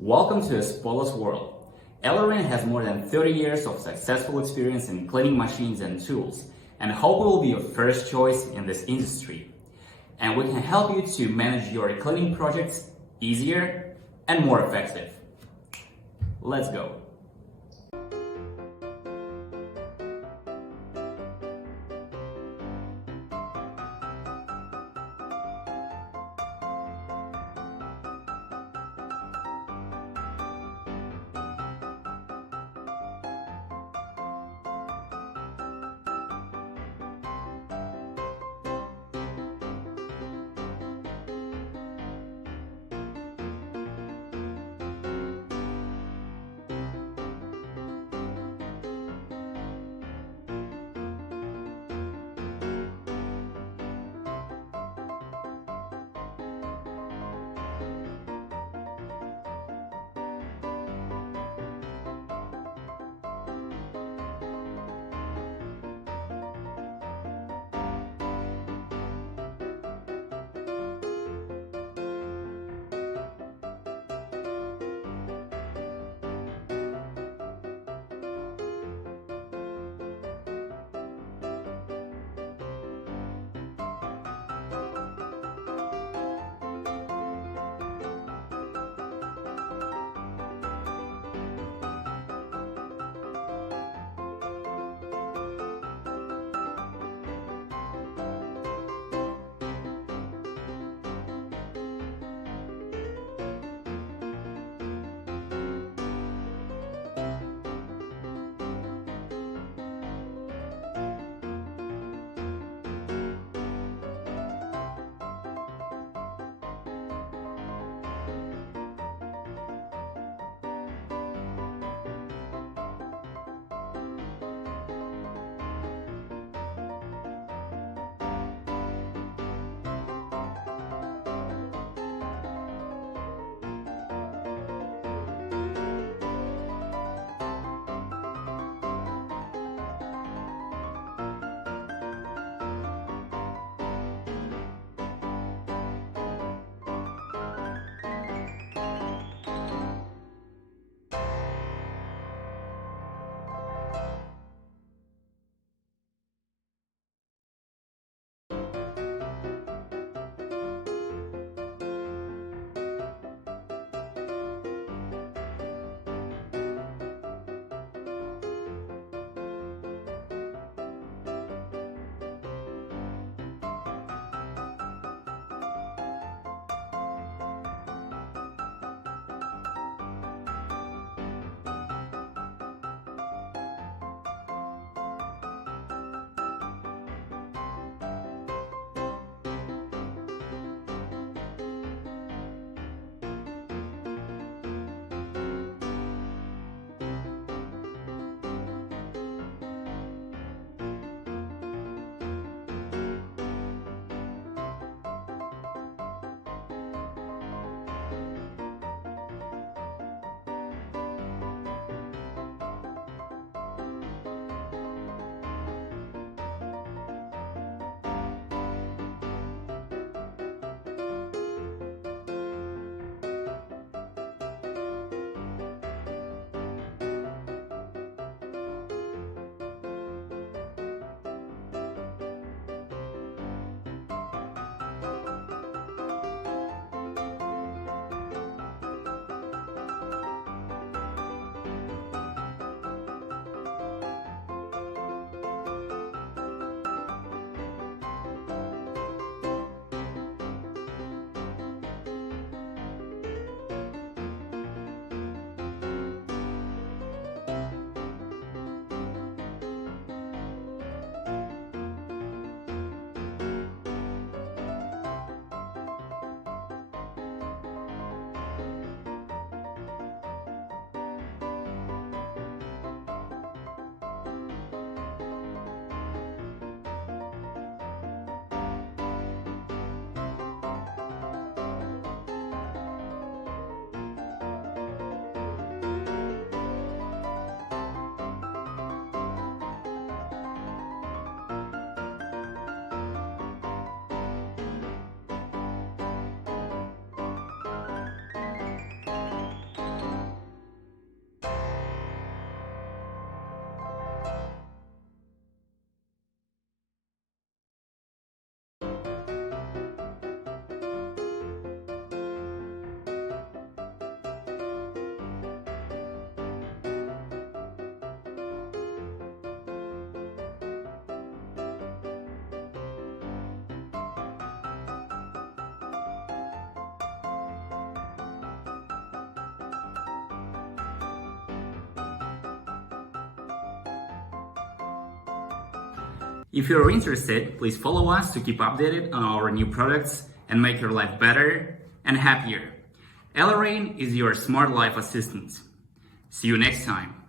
Welcome to a spotless world. ELEREIN has more than 30 years of successful experience in cleaning machines and tools, and hope we will be your first choice in this industry. And we can help you to manage your cleaning projects easier and more effective. Let's go. If you're interested, please follow us to keep updated on our new products and make your life better and happier. ELEREIN is your smart life assistant. See you next time.